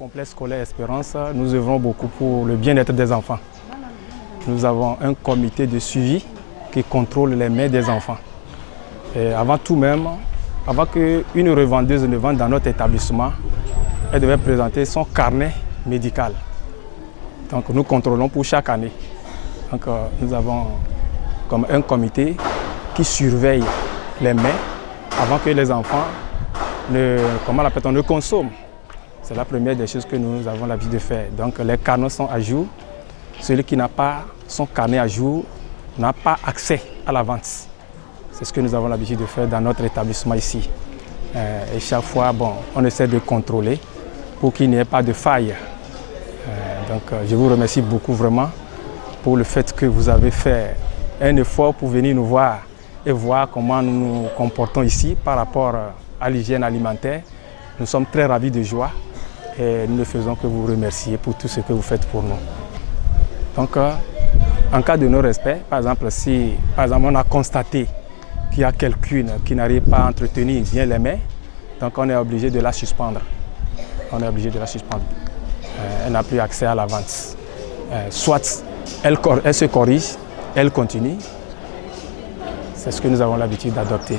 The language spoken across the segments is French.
complexe scolaire Espérance, nous œuvrons beaucoup pour le bien-être des enfants. Nous avons un comité de suivi qui contrôle les mains des enfants. Et avant tout même, avant qu'une revendeuse ne vende dans notre établissement, elle devait présenter son carnet médical. Donc nous contrôlons pour chaque année. Donc nous avons comme un comité qui surveille les mains avant que les enfants ne consomment. C'est la première des choses que nous avons l'habitude de faire. Donc les carnets sont à jour. Celui qui n'a pas son carnet à jour n'a pas accès à la vente. C'est ce que nous avons l'habitude de faire dans notre établissement ici. Et chaque fois, on essaie de contrôler pour qu'il n'y ait pas de faille. Donc je vous remercie beaucoup vraiment pour le fait que vous avez fait un effort pour venir nous voir et voir comment nous nous comportons ici par rapport à l'hygiène alimentaire. Nous sommes très ravis de joie et nous ne faisons que vous remercier pour tout ce que vous faites pour nous. Donc, en cas de non-respect, par exemple, si on a constaté qu'il y a quelqu'une qui n'arrive pas à entretenir bien les mains, donc on est obligé de la suspendre. On est obligé de la suspendre. Elle n'a plus accès à la vente. Soit elle se corrige, elle continue. C'est ce que nous avons l'habitude d'adopter.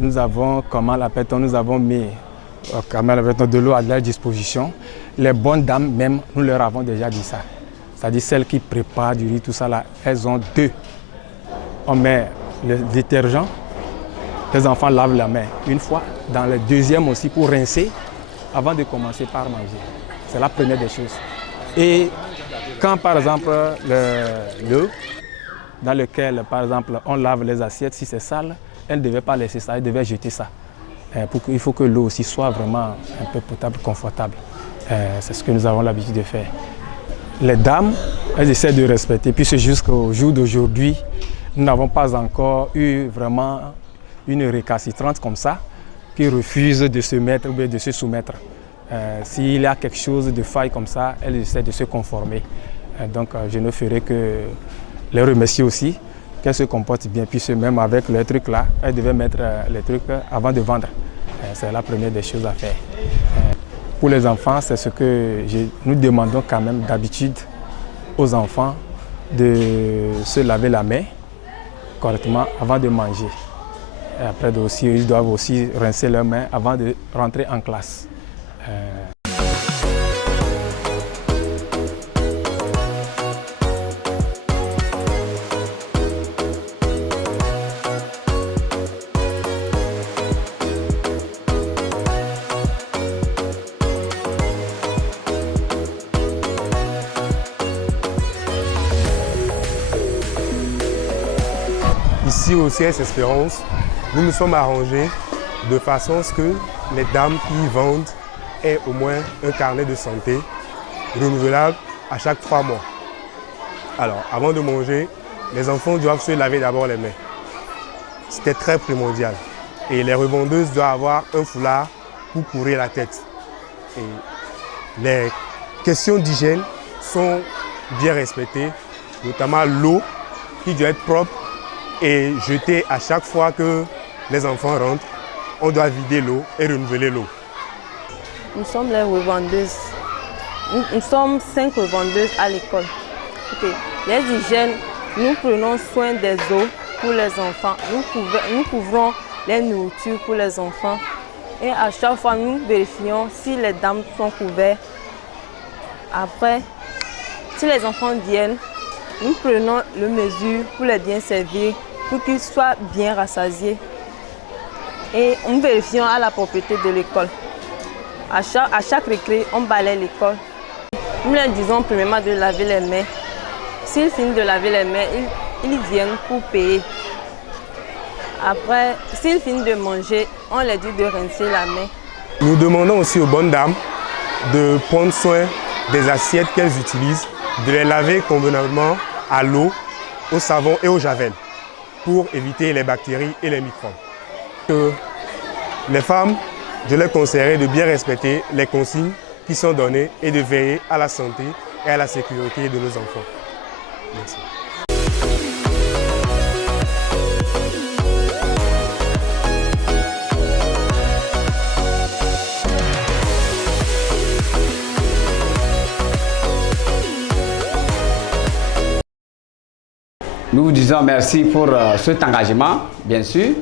Nous avons mis de l'eau à leur disposition. Les bonnes dames même, nous leur avons déjà dit ça. C'est-à-dire celles qui préparent du riz, tout ça là, elles ont deux. On met le détergent, les enfants lavent la main une fois, dans le deuxième aussi pour rincer avant de commencer par manger. C'est la première des choses. Et quand par exemple l'eau dans lequel par exemple on lave les assiettes, si c'est sale, elle ne devait pas laisser ça, elle devait jeter ça. Il faut que l'eau aussi soit vraiment un peu potable, confortable. C'est ce que nous avons l'habitude de faire. Les dames, elles essaient de respecter. Puis c'est jusqu'au jour d'aujourd'hui, nous n'avons pas encore eu vraiment une récalcitrante comme ça qui refuse de se mettre ou bien de se soumettre. S'il y a quelque chose de faille comme ça, elles essaient de se conformer. Donc je ne ferai que les remercier aussi, qu'elles se comportent bien. Puis même avec les trucs là, elles devaient mettre les trucs avant de vendre. C'est la première des choses à faire. Pour les enfants, c'est ce que nous demandons quand même d'habitude aux enfants de se laver la main correctement avant de manger. Et après ils doivent aussi rincer leurs mains avant de rentrer en classe. Ici au CS Espérance, nous nous sommes arrangés de façon à ce que les dames qui vendent aient au moins un carnet de santé renouvelable à chaque 3 mois. Alors, avant de manger, les enfants doivent se laver d'abord les mains. C'était très primordial. Et les revendeuses doivent avoir un foulard pour couvrir la tête. Et les questions d'hygiène sont bien respectées, notamment l'eau qui doit être propre et jetée à chaque fois que les enfants rentrent. On doit vider l'eau et renouveler l'eau. Nous sommes les revendeuses. Nous sommes 5 revendeuses à l'école. Okay. Les hygiènes, nous prenons soin des eaux pour les enfants. Nous couvrons les nourritures pour les enfants. Et à chaque fois, nous vérifions si les dames sont couvertes. Après, si les enfants viennent, nous prenons les mesures pour les bien servir, pour qu'ils soient bien rassasiés. Et nous vérifions à la propriété de l'école. À chaque récré, on balaye l'école. Nous leur disons premièrement de laver les mains. S'ils finissent de laver les mains, ils viennent pour payer. Après, s'ils finissent de manger, on leur dit de rincer la main. Nous demandons aussi aux bonnes dames de prendre soin des assiettes qu'elles utilisent, de les laver convenablement à l'eau, au savon et au javel pour éviter les bactéries et les microbes. Les femmes, je leur conseillerais de bien respecter les consignes qui sont donnés et de veiller à la santé et à la sécurité de nos enfants. Merci. Nous vous disons merci pour cet engagement, bien sûr.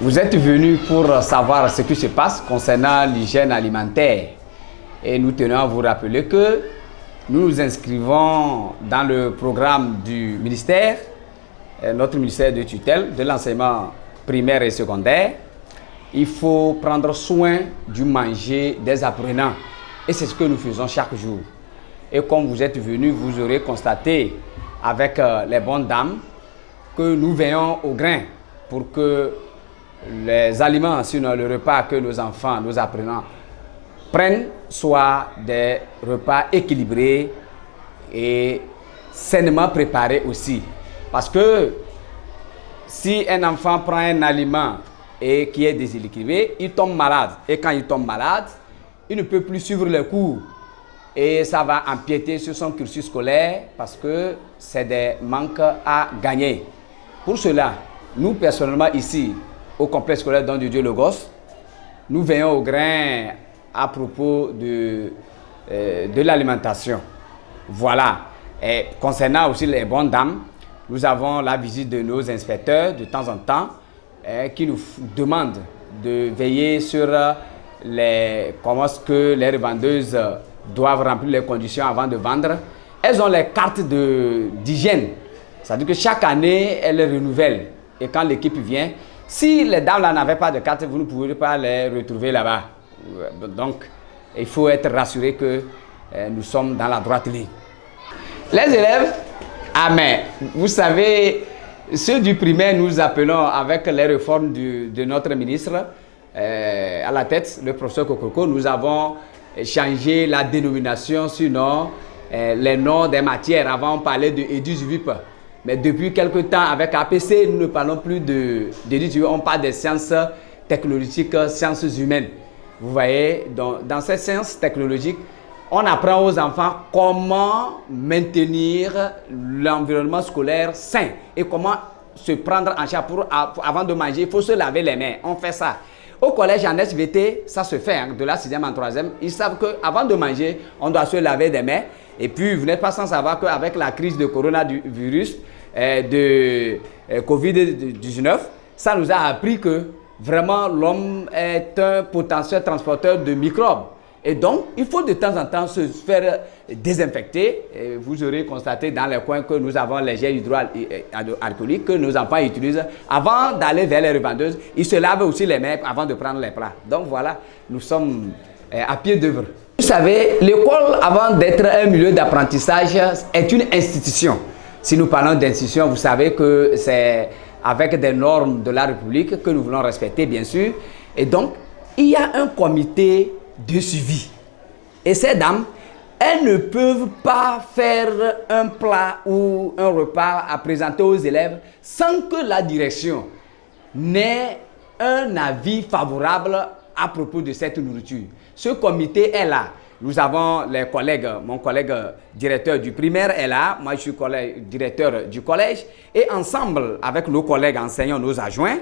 Vous êtes venus pour savoir ce qui se passe concernant l'hygiène alimentaire. Et nous tenons à vous rappeler que nous nous inscrivons dans le programme du ministère, notre ministère de tutelle, de l'enseignement primaire et secondaire. Il faut prendre soin du manger des apprenants. Et c'est ce que nous faisons chaque jour. Et comme vous êtes venus, vous aurez constaté avec les bonnes dames que nous veillons au grain pour que les aliments, sinon le repas que nos enfants, nos apprenants prennent, soient des repas équilibrés et sainement préparés aussi. Parce que si un enfant prend un aliment et qui est déséquilibré, il tombe malade. Et quand il tombe malade, il ne peut plus suivre les cours. Et ça va empiéter sur son cursus scolaire parce que c'est des manques à gagner. Pour cela, nous personnellement ici, au complexe scolaire Don de Dieu Logos, nous veillons au grain à propos de l'alimentation. Voilà. Et concernant aussi les bonnes dames, nous avons la visite de nos inspecteurs de temps en temps qui nous demandent de veiller sur comment est-ce que les revendeuses doivent remplir les conditions avant de vendre. Elles ont les cartes d'hygiène. C'est-à-dire que chaque année, elles les renouvellent. Et quand l'équipe vient, si les dames n'avaient pas de carte, vous ne pouvez pas les retrouver là-bas. Donc, il faut être rassuré que nous sommes dans la droite ligne. Les élèves, mais vous savez, ceux du primaire, nous appelons avec les réformes de notre ministre à la tête, le professeur Kokoko, nous avons changé la dénomination, sinon les noms des matières. Avant, on parlait de EduSVIP. Mais depuis quelque temps, avec APC, nous ne parlons plus d'EduSVIP, on parle des sciences technologiques, sciences humaines. Vous voyez, dans ces sciences technologiques, on apprend aux enfants comment maintenir l'environnement scolaire sain et comment se prendre en charge avant de manger. Il faut se laver les mains. On fait ça. Au collège, en SVT, ça se fait, de la 6e en 3e. Ils savent qu'avant de manger, on doit se laver les mains. Et puis, vous n'êtes pas sans savoir qu'avec la crise de coronavirus, de Covid-19, ça nous a appris que vraiment l'homme est un potentiel transporteur de microbes. Et donc, il faut de temps en temps se faire désinfecter. Et vous aurez constaté dans les coins que nous avons les gels hydroalcooliques que nos enfants utilisent. Avant d'aller vers les revendeuses, ils se lavent aussi les mains avant de prendre les plats. Donc voilà, nous sommes à pied d'œuvre. Vous savez, l'école, avant d'être un milieu d'apprentissage, est une institution. Si nous parlons d'institution, vous savez que c'est avec des normes de la République que nous voulons respecter, bien sûr. Et donc, il y a un comité de suivi. Et ces dames, elles ne peuvent pas faire un plat ou un repas à présenter aux élèves sans que la direction n'ait un avis favorable à propos de cette nourriture. Ce comité est là. Nous avons les collègues, mon collègue directeur du primaire est là, moi je suis directeur du collège, et ensemble avec nos collègues enseignants, nos adjoints,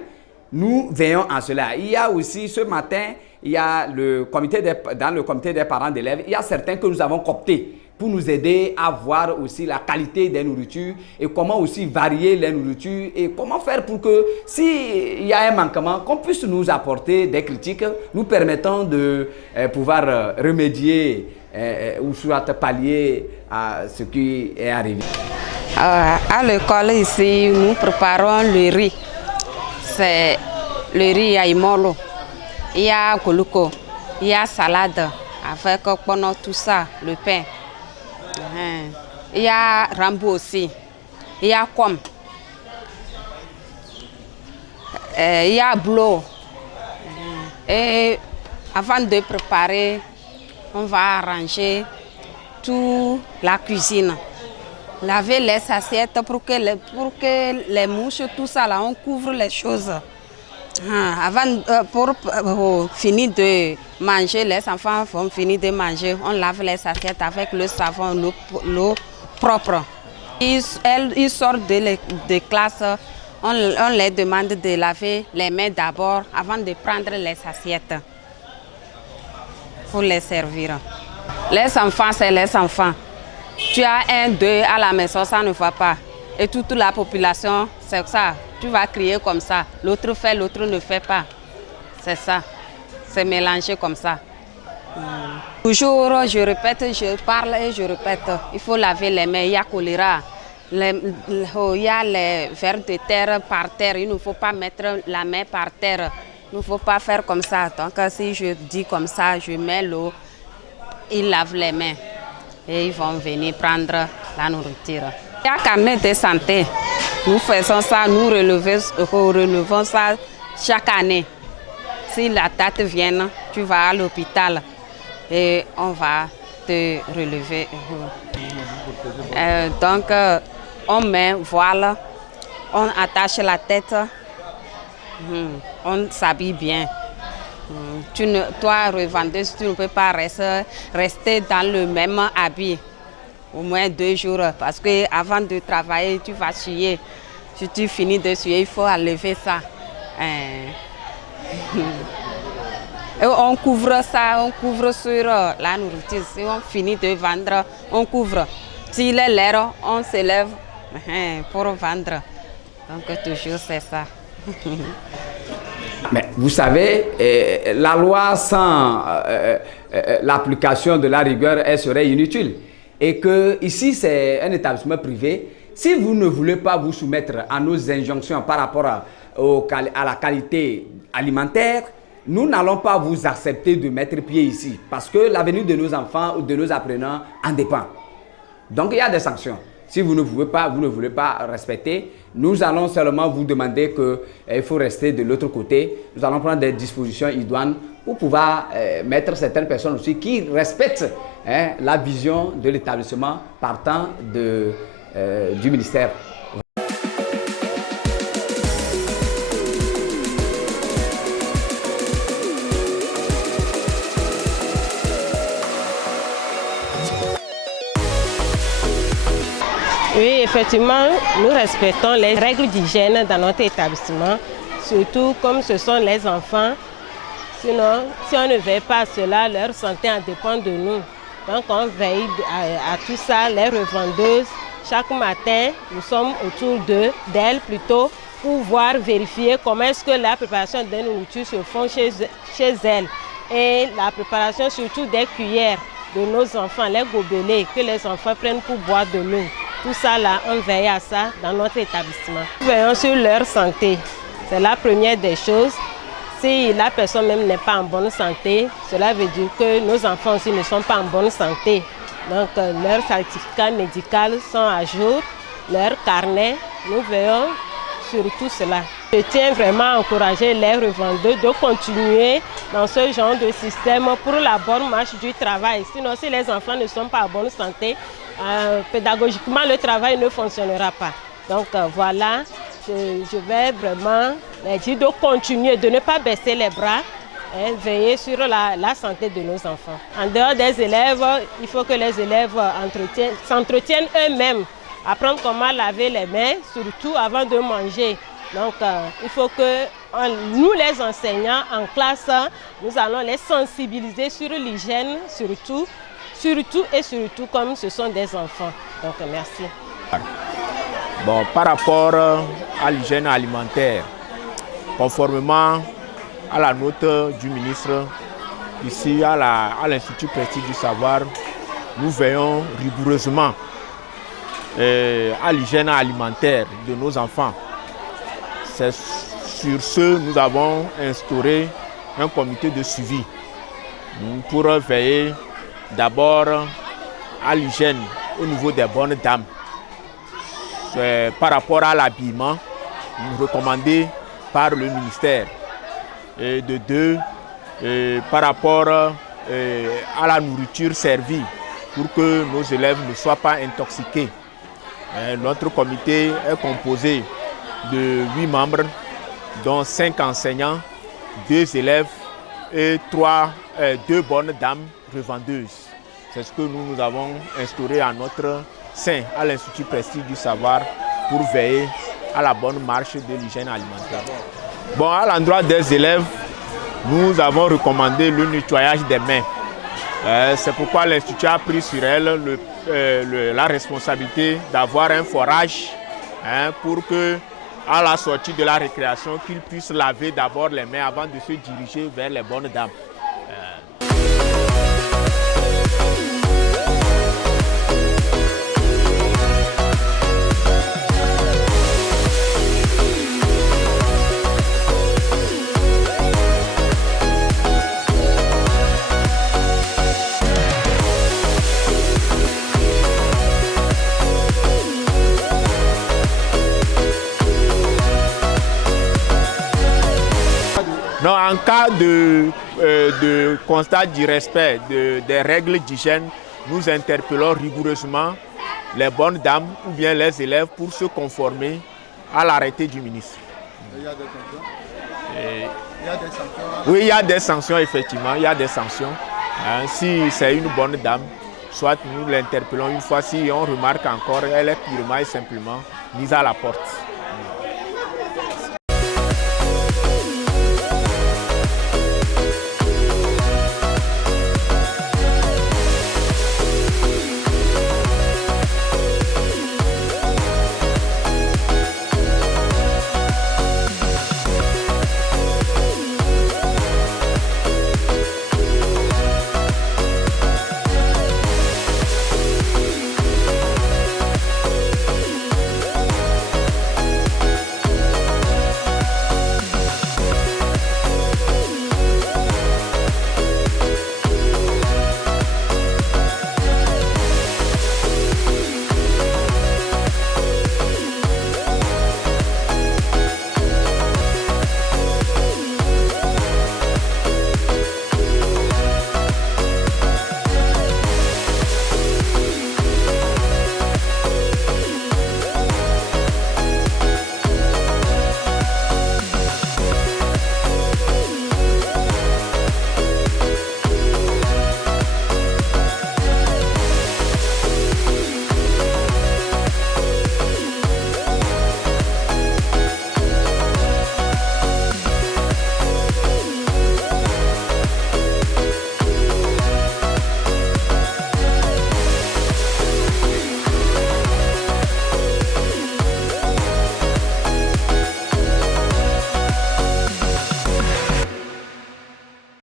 nous veillons à cela. Il y a aussi ce matin, il y a dans le comité des parents d'élèves, il y a certains que nous avons cooptés pour nous aider à voir aussi la qualité des nourritures et comment aussi varier les nourritures et comment faire pour que s'il y a un manquement, qu'on puisse nous apporter des critiques nous permettant de pouvoir remédier ou soit pallier à ce qui est arrivé. À l'école ici, nous préparons le riz. C'est le riz à imolo. Il y a coluco, il y a salade avec tout ça, le pain. Il y a rambo aussi, il y a com, il y a bleu. Et avant de préparer, on va arranger toute la cuisine. Laver les assiettes pour que les mouches, tout ça là, on couvre les choses. Pour finir de manger, les enfants vont finir de manger. On lave les assiettes avec le savon, l'eau propre. Ils sortent de classe. On les demande de laver les mains d'abord avant de prendre les assiettes pour les servir. Les enfants, c'est les enfants. Tu as 1, 2 à la maison, ça ne va pas. Et toute la population, c'est ça. Tu vas crier comme ça. L'autre fait, l'autre ne fait pas. C'est ça. C'est mélangé comme ça. Toujours, je répète, je parle et je répète. Il faut laver les mains. Il y a choléra. Il y a les vers de terre par terre. Il ne faut pas mettre la main par terre. Il ne faut pas faire comme ça. Donc, si je dis comme ça, je mets l'eau, ils lavent les mains. Et ils vont venir prendre la nourriture. Il y a un carnet de santé. Nous faisons ça, nous relevons ça chaque année. Si la date vient, tu vas à l'hôpital et on va te relever. Donc, on met voile, on attache la tête, on s'habille bien. Toi, revendeuse, tu ne peux pas rester dans le même habit au moins 2 jours parce qu'avant de travailler, tu vas suer. Si tu finis de suer, il faut enlever ça. Et on couvre ça, on couvre sur la nourriture. Si on finit de vendre, on couvre. S'il est l'heure, on se lève pour vendre. Donc toujours c'est ça. Mais vous savez, la loi sans l'application de la rigueur, elle serait inutile. Et que ici, c'est un établissement privé. Si vous ne voulez pas vous soumettre à nos injonctions par rapport à la qualité alimentaire, nous n'allons pas vous accepter de mettre pied ici. Parce que l'avenir de nos enfants ou de nos apprenants en dépend. Donc, il y a des sanctions. Si vous ne voulez pas respecter, nous allons seulement vous demander qu'il faut rester de l'autre côté. Nous allons prendre des dispositions idoines pour pouvoir mettre certaines personnes aussi qui respectent la vision de l'établissement partant du ministère. Oui, effectivement, nous respectons les règles d'hygiène dans notre établissement, surtout comme ce sont les enfants. Sinon, si on ne veille pas à cela, leur santé en dépend de nous. Donc on veille à tout ça, les revendeuses. Chaque matin, nous sommes autour d'elles plutôt pour voir, vérifier comment est-ce que la préparation des nourritures se font chez elles. Et la préparation surtout des cuillères de nos enfants, les gobelets que les enfants prennent pour boire de l'eau. Tout ça là, on veille à ça dans notre établissement. Nous veillons sur leur santé. C'est la première des choses. Si la personne même n'est pas en bonne santé, cela veut dire que nos enfants aussi ne sont pas en bonne santé. Donc leurs certificats médicaux sont à jour, leurs carnets, nous veillons sur tout cela. Je tiens vraiment à encourager les revendeurs de continuer dans ce genre de système pour la bonne marche du travail. Sinon, si les enfants ne sont pas en bonne santé, pédagogiquement, le travail ne fonctionnera pas. Donc voilà, je vais vraiment les dire de continuer, de ne pas baisser les bras, veiller sur la santé de nos enfants. En dehors des élèves, il faut que les élèves s'entretiennent eux-mêmes, apprendre comment laver les mains, surtout avant de manger. Donc il faut que nous, les enseignants en classe, nous allons les sensibiliser sur l'hygiène, surtout comme ce sont des enfants. Donc merci. Bon, par rapport à l'hygiène alimentaire, conformément à la note du ministre, ici à l'Institut Prestige du Savoir, nous veillons rigoureusement à l'hygiène alimentaire de nos enfants. C'est sur ce que nous avons instauré un comité de suivi pour veiller d'abord à l'hygiène au niveau des bonnes dames. Par rapport à l'habillement recommandé par le ministère. Et de deux, par rapport à la nourriture servie pour que nos élèves ne soient pas intoxiqués. Notre comité est composé de 8 membres dont 5 enseignants, 2 élèves et 2 bonnes dames revendeuses. C'est ce que nous avons instauré à notre sein, à l'Institut Prestige du Savoir, pour veiller à la bonne marche de l'hygiène alimentaire. Bon, à l'endroit des élèves, nous avons recommandé le nettoyage des mains. C'est pourquoi l'Institut a pris sur elle la responsabilité d'avoir un forage pour que, à la sortie de la récréation, qu'ils puissent laver d'abord les mains avant de se diriger vers les bonnes dames. Non, en cas de constat d'irrespect des règles d'hygiène, nous interpellons rigoureusement les bonnes dames ou bien les élèves pour se conformer à l'arrêté du ministre. Il y a des sanctions? Il y a des sanctions? Oui, il y a des sanctions, effectivement, il y a des sanctions. Si c'est une bonne dame, soit nous l'interpellons une fois, si on remarque encore, elle est purement et simplement mise à la porte.